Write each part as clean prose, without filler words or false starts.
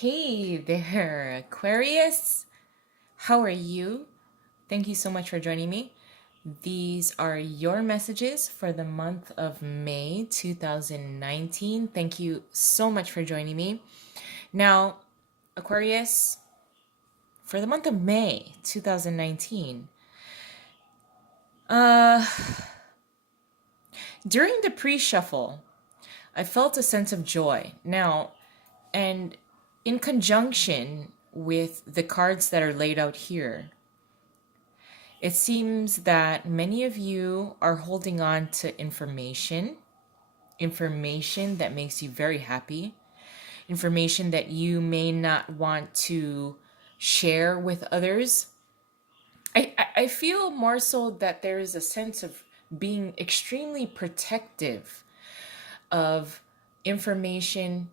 Hey there, Aquarius. How are you? Thank you so much for joining me. These are your messages for the month of May 2019. Thank you so much for joining me. Now, Aquarius, for the month of May 2019, uh, during the pre-shuffle, I felt a sense of joy. Now, and in conjunction with the cards that are laid out here, it seems that many of you are holding on to information that makes you very happy, information that you may not want to share with others. I feel more so that there is a sense of being extremely protective of information,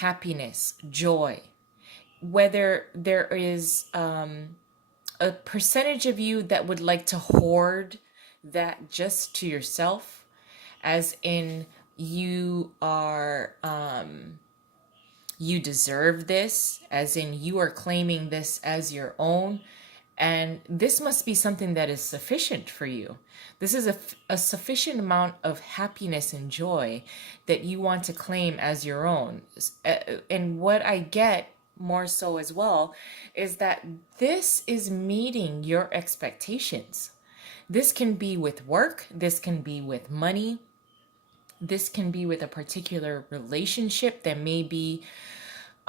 happiness, joy. Whether there is a percentage of you that would like to hoard that just to yourself, as in you deserve this, as in you are claiming this as your own, and this must be something that is sufficient for you. This is a sufficient amount of happiness and joy that you want to claim as your own. And what I get more so as well is that this is meeting your expectations. This can be with work, this can be with money, this can be with a particular relationship that may be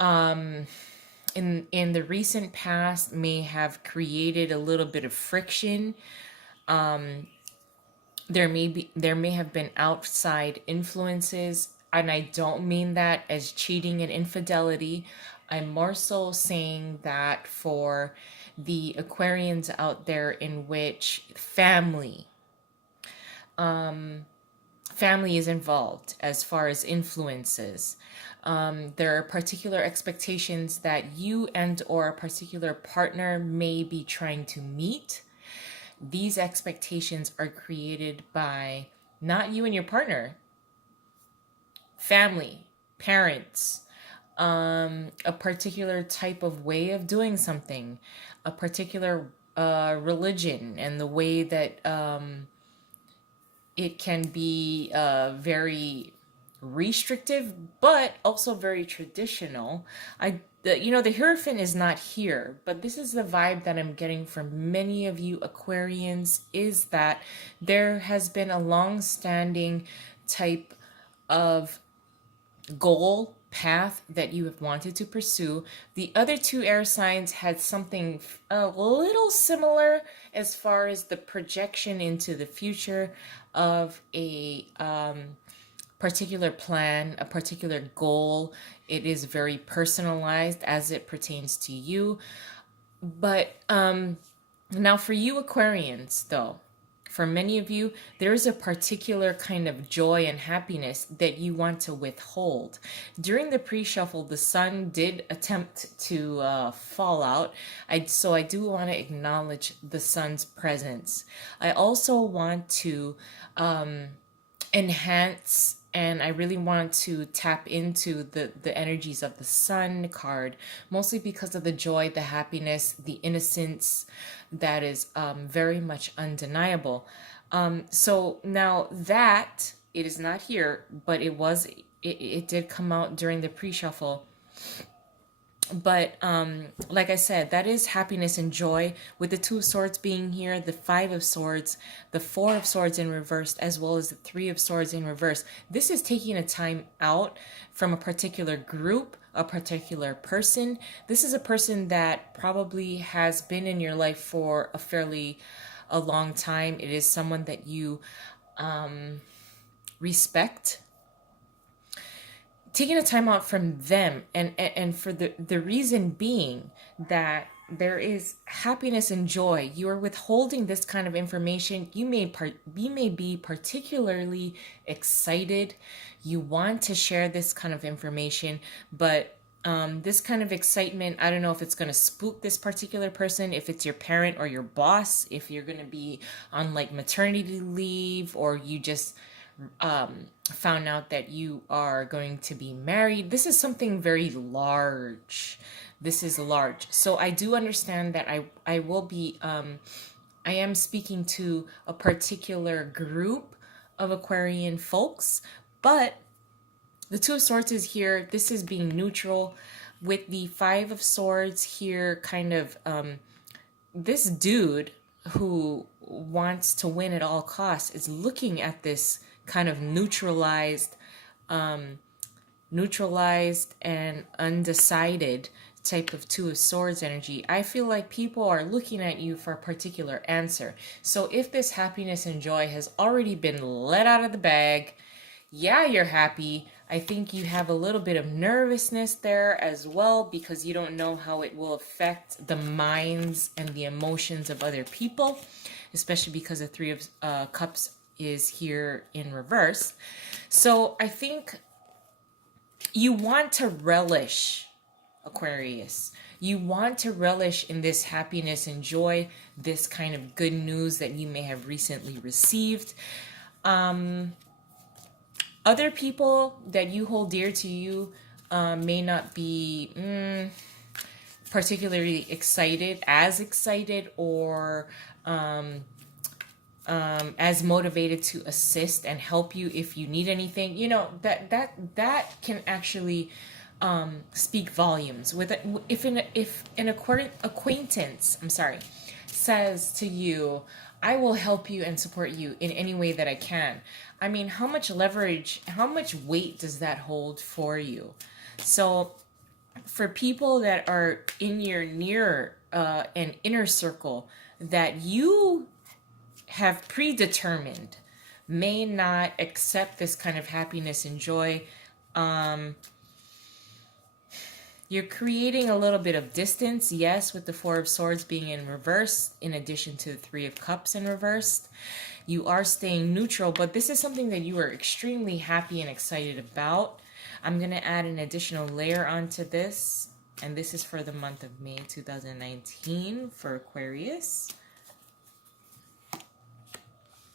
in the recent past may have created a little bit of friction. There may have been outside influences, and I don't mean that as cheating and infidelity. I'm more so saying that for the Aquarians out there in which family is involved as far as influences. There are particular expectations that you and or a particular partner may be trying to meet. These expectations are created by not you and your partner, family, parents, a particular type of way of doing something, a particular religion, and the way that it can be very restrictive, but also very traditional. The Hierophant is not here, but this is the vibe that I'm getting from many of you Aquarians, is that there has been a long-standing type of goal path that you have wanted to pursue. The other two air signs had something a little similar as far as the projection into the future of a particular plan, a particular goal. It is very personalized as it pertains to you. But now for you Aquarians, though, for many of you, there is a particular kind of joy and happiness that you want to withhold. During the pre-shuffle, the sun did attempt to fall out. So I do want to acknowledge the sun's presence. I also want to enhance, and I really want to tap into the energies of the sun card, mostly because of the joy, the happiness, the innocence that is very much undeniable. So now that it is not here, but it did come out during the pre-shuffle. But like I said, that is happiness and joy, with the Two of Swords being here, the Five of Swords, the Four of Swords in reverse, as well as the Three of Swords in reverse. This is taking a time out from a particular group, a particular person. This is a person that probably has been in your life for a long time. It is someone that you respect, taking a time out from them, and for the reason being that there is happiness and joy. You are withholding this kind of information. You may be particularly excited. You want to share this kind of information, but this kind of excitement, I don't know if it's going to spook this particular person, if it's your parent or your boss, if you're going to be on like maternity leave, or you just found out that you are going to be married. This is something very large. This is large. So I do understand that I will be, I am speaking to a particular group of Aquarian folks, but the Two of Swords is here. This is being neutral. With the Five of Swords here, kind of, this dude who wants to win at all costs is looking at this kind of neutralized and undecided type of Two of Swords energy. I feel like people are looking at you for a particular answer. So if this happiness and joy has already been let out of the bag, yeah, you're happy. I think you have a little bit of nervousness there as well, because you don't know how it will affect the minds and the emotions of other people, especially because the Three of Cups is here in reverse. So I think you want to relish, Aquarius. You want to relish in this happiness and joy, this kind of good news that you may have recently received. Other people that you hold dear to you may not be particularly excited, or as motivated to assist and help you if you need anything. You know, that can actually speak volumes. If an acquaintance, says to you, I will help you and support you in any way that I can. I mean, how much leverage, how much weight does that hold for you? So for people that are in your near and inner circle that you have predetermined may not accept this kind of happiness and joy, you're creating a little bit of distance, yes, with the Four of Swords being in reverse, in addition to the Three of Cups in reverse. You are staying neutral, but this is something that you are extremely happy and excited about. I'm going to add an additional layer onto this, and this is for the month of May 2019 for Aquarius.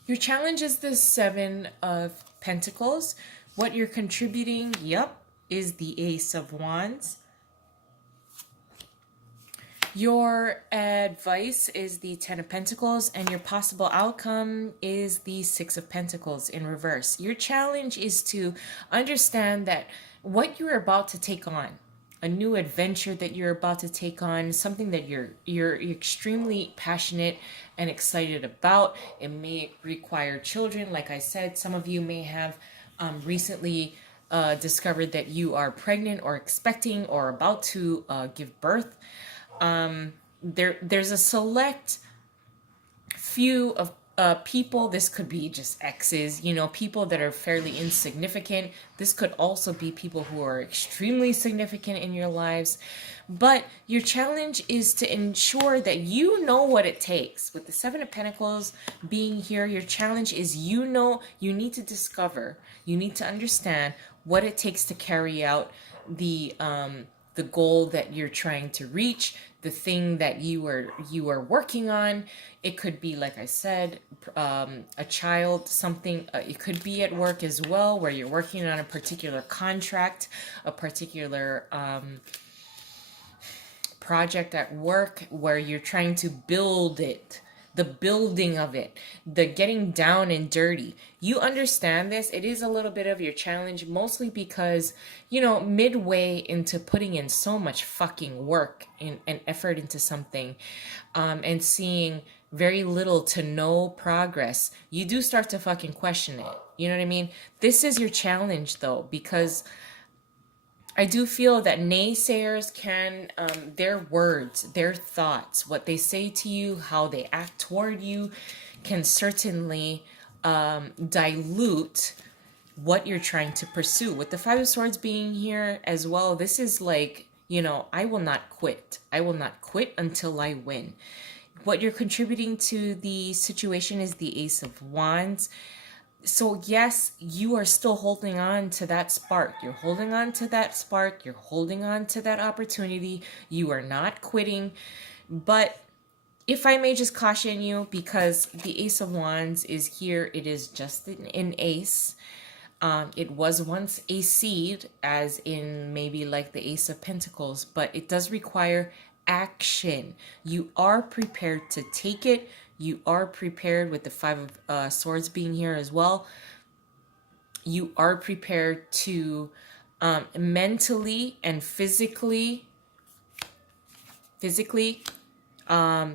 Your challenge is the Seven of Pentacles. What you're contributing, is the Ace of Wands. Your advice is the Ten of Pentacles, and your possible outcome is the Six of Pentacles in reverse. Your challenge is to understand that what you're about to take on, a new adventure that you're about to take on, something that you're extremely passionate and excited about. It may require children. Like I said, some of you may have recently discovered that you are pregnant or expecting or about to give birth. There's a select few of people. This could be just exes, people that are fairly insignificant. This could also be people who are extremely significant in your lives. But your challenge is to ensure that you know what it takes. With the Seven of Pentacles being here, your challenge is you need to discover, you need to understand what it takes to carry out the goal that you're trying to reach, the thing that you are working on. It could be, like I said, a child, something. It could be at work as well, where you're working on a particular contract, a particular project at work, where you're trying to build it. The building of it, the getting down and dirty. You understand this. It is a little bit of your challenge, mostly because, midway into putting in so much fucking work and effort into something, and seeing very little to no progress, you do start to fucking question it. You know what I mean? This is your challenge, though, because I do feel that naysayers can, their words, their thoughts, what they say to you, how they act toward you, can certainly dilute what you're trying to pursue. With the Five of Swords being here as well, this is like, I will not quit. I will not quit until I win. What you're contributing to the situation is the Ace of Wands. So yes, you are still holding on to that spark. You're holding on to that spark. You're holding on to that opportunity. You are not quitting. But if I may just caution you, because the Ace of Wands is here, it is just an ace. It was once a seed, as in maybe like the Ace of Pentacles, but it does require action. You are prepared to take it. You are prepared with the Five of Swords being here as well. You are prepared to mentally and physically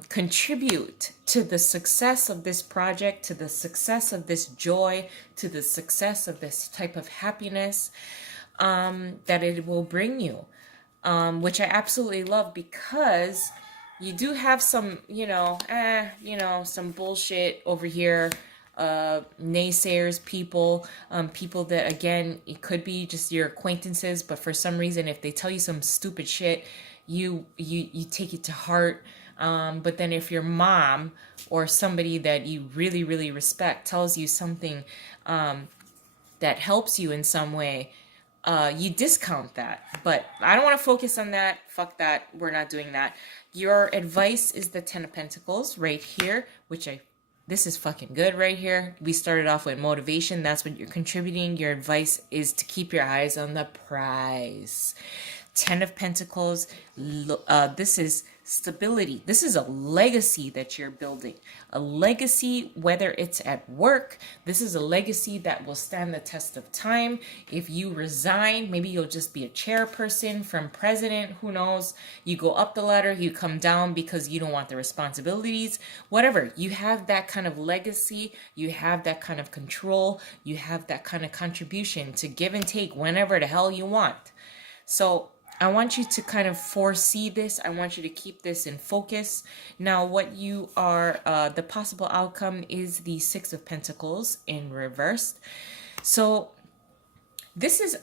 contribute to the success of this project, to the success of this joy, to the success of this type of happiness that it will bring you, which I absolutely love, because you do have some, some bullshit over here, naysayers, people that, again, it could be just your acquaintances, but for some reason, if they tell you some stupid shit, you take it to heart. But then if your mom or somebody that you really, really respect tells you something that helps you in some way, you discount that. But I don't want to focus on that. Fuck that. We're not doing that. Your advice is the Ten of Pentacles right here, this is fucking good right here. We started off with motivation. That's what you're contributing. Your advice is to keep your eyes on the prize. Ten of Pentacles, this is stability. This is a legacy that you're building. A legacy, whether it's at work, this is a legacy that will stand the test of time. If you resign, maybe you'll just be a chairperson from president, who knows? You go up the ladder, you come down because you don't want the responsibilities. Whatever, you have that kind of legacy, you have that kind of control, you have that kind of contribution to give and take whenever the hell you want. So I want you to kind of foresee this. I want you to keep this in focus. Now, what you are, the possible outcome is the Six of Pentacles in reverse. So this is,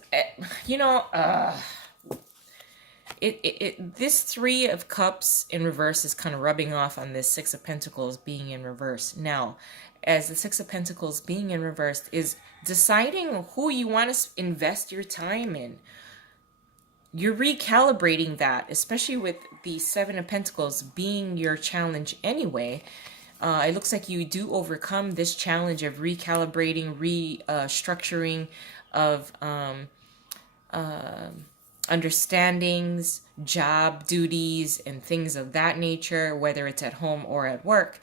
this Three of Cups in reverse is kind of rubbing off on this Six of Pentacles being in reverse. Now, as the Six of Pentacles being in reverse is deciding who you want to invest your time in. You're recalibrating that, especially with the Seven of Pentacles being your challenge anyway. It looks like you do overcome this challenge of recalibrating, restructuring of understandings, job duties, and things of that nature, whether it's at home or at work.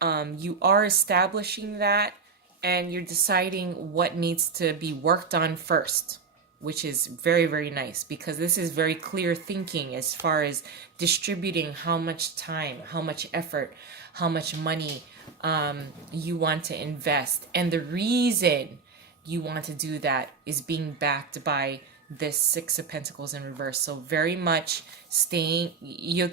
You are establishing that, and you're deciding what needs to be worked on first, which is very, very nice, because this is very clear thinking as far as distributing how much time, how much effort, how much money you want to invest. And the reason you want to do that is being backed by this Six of Pentacles in reverse. So very much staying, you're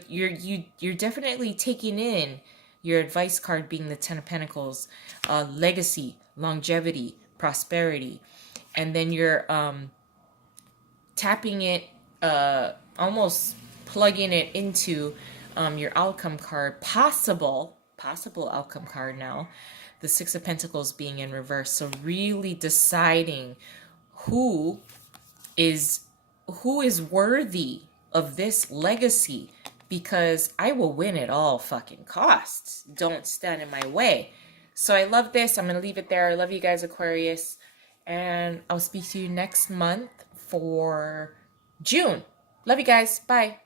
definitely taking in your advice card being the Ten of Pentacles, legacy, longevity, prosperity, and then you're tapping it, almost plugging it into your outcome card, possible outcome card now, the Six of Pentacles being in reverse. So really deciding who is worthy of this legacy, because I will win at all fucking costs. Don't stand in my way. So I love this. I'm going to leave it there. I love you guys, Aquarius. And I'll speak to you next month for June. Love you guys. Bye.